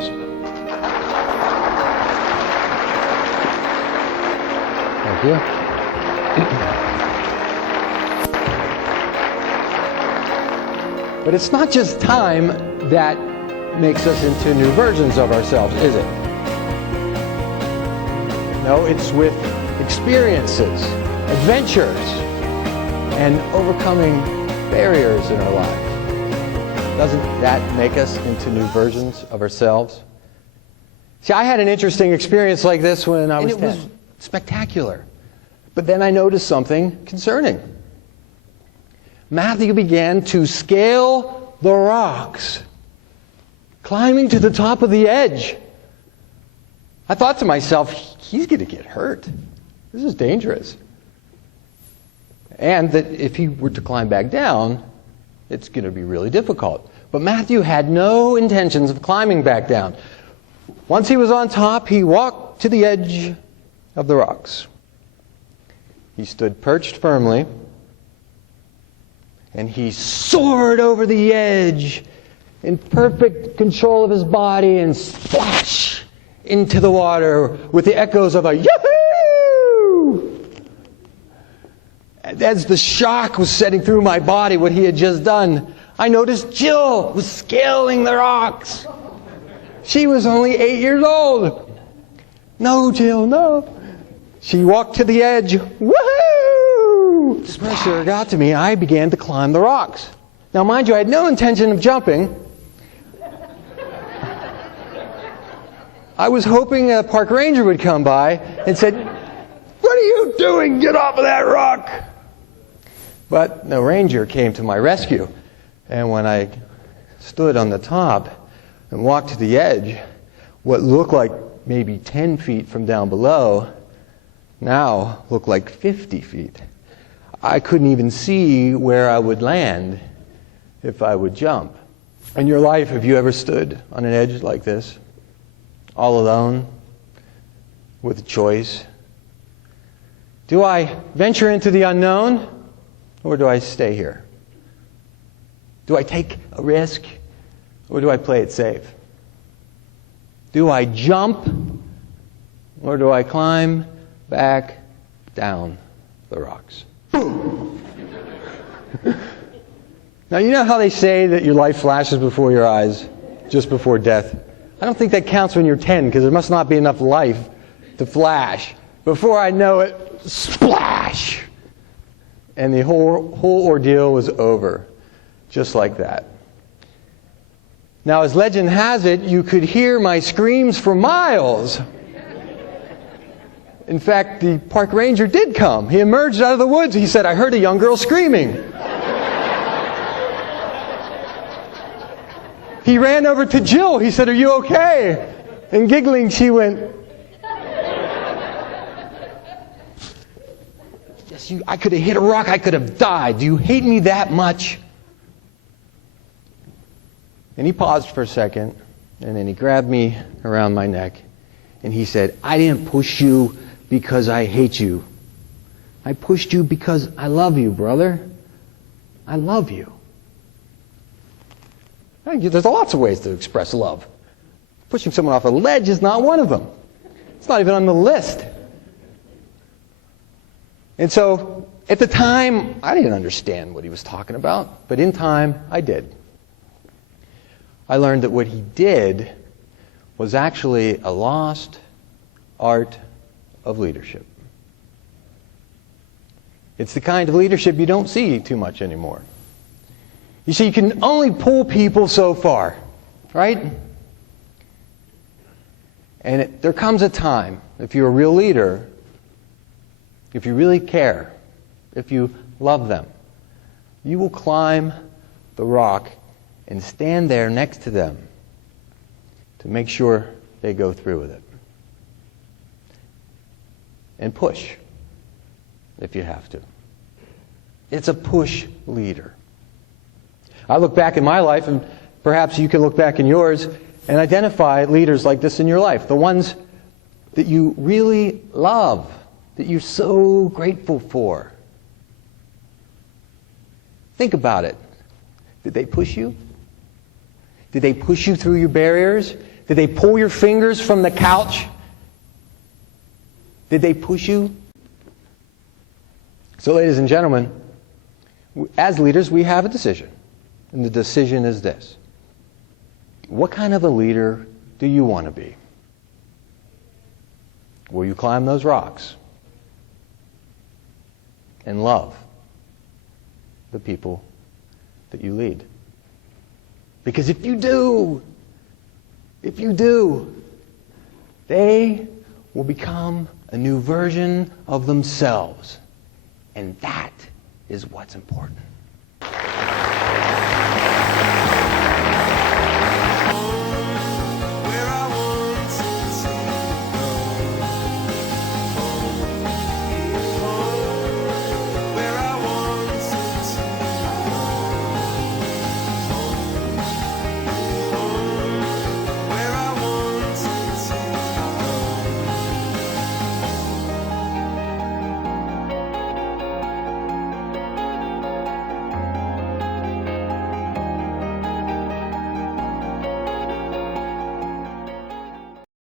Esper. Thank you. But it's not just time that makes us into new versions of ourselves, is it? No, it's with experiences, adventures, and overcoming barriers in our lives. Doesn't that make us into new versions of ourselves? See, I had an interesting experience like this when I was 10. It was spectacular. But then I noticed something concerning. Matthew began to scale the rocks, climbing to the top of the edge. I thought to myself, he's going to get hurt. This is dangerous. And that if he were to climb back down, it's going to be really difficult. But Matthew had no intentions of climbing back down. Once he was on top, he walked to the edge of the rocks. He stood perched firmly, and he soared over the edge in perfect control of his body and splash into the water with the echoes of a yahoo! As the shock was setting through my body, what he had just done, I noticed Jill was scaling the rocks. She was only 8 years old. No, Jill, no. She walked to the edge. Woohoo! The pressure got to me. I began to climb the rocks. Now, mind you, I had no intention of jumping. I was hoping a park ranger would come by and said, "What are you doing? Get off of that rock!" But the ranger came to my rescue. And when I stood on the top and walked to the edge, what looked like maybe 10 feet from down below now looked like 50 feet. I couldn't even see where I would land if I would jump. In your life, have you ever stood on an edge like this, all alone, with a choice? Do I venture into the unknown, or do I stay here? Do I take a risk, or do I play it safe? Do I jump, or do I climb back down the rocks? Now, you know how they say that your life flashes before your eyes just before death? I don't think that counts when you're 10, because there must not be enough life to flash. Before I know it, splash! And the whole ordeal was over, just like that. Now, as legend has it, you could hear my screams for miles. In fact, the park ranger did come. He emerged out of the woods. He said, "I heard a young girl screaming." He ran over to Jill. He said, "Are you okay?" And giggling, she went, "Yes, I could have hit a rock. I could have died. Do you hate me that much?" And he paused for a second, and then he grabbed me around my neck, and he said, "I didn't push you because I hate you. I pushed you because I love you, brother. I love you." There's lots of ways to express love. Pushing someone off a ledge is not one of them. It's not even on the list. And so, at the time, I didn't understand what he was talking about, but in time, I did. I learned that what he did was actually a lost art of leadership. It's the kind of leadership you don't see too much anymore. You see, you can only pull people so far, right? And there comes a time, if you're a real leader, if you really care, if you love them, you will climb the rock and stand there next to them to make sure they go through with it. And push, if you have to. It's a push leader. I look back in my life, and perhaps you can look back in yours, and identify leaders like this in your life. The ones that you really love, that you're so grateful for. Think about it. Did they push you? Did they push you through your barriers? Did they pull your fingers from the couch? Did they push you? So, ladies and gentlemen, as leaders, we have a decision. And the decision is this. What kind of a leader do you want to be? Will you climb those rocks and love the people that you lead? Because if you do, they will become a new version of themselves. And that is what's important.